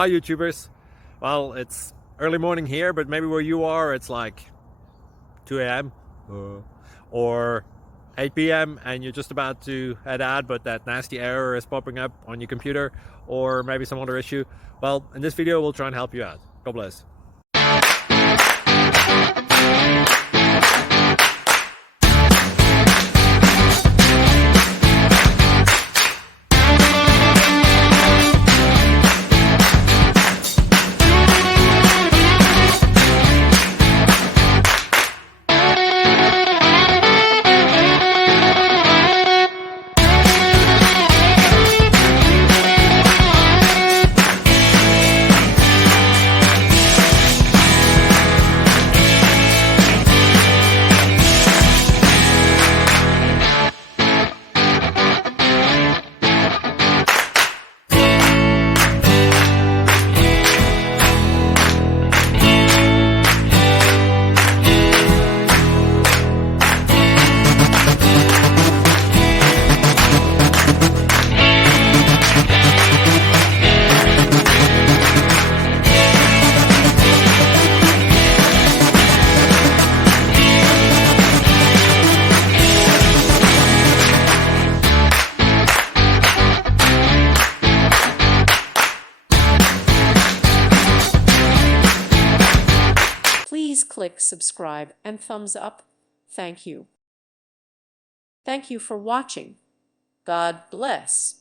Hi YouTubers. Well, it's early morning here, but maybe where you are it's like 2 a.m. or 8 p.m. and you're just about to head out, but that nasty error is popping up on your computer, or maybe some other issue. Well, in this video we'll try and help you out. God bless. Please click subscribe and thumbs up. Thank you. Thank you for watching. God bless.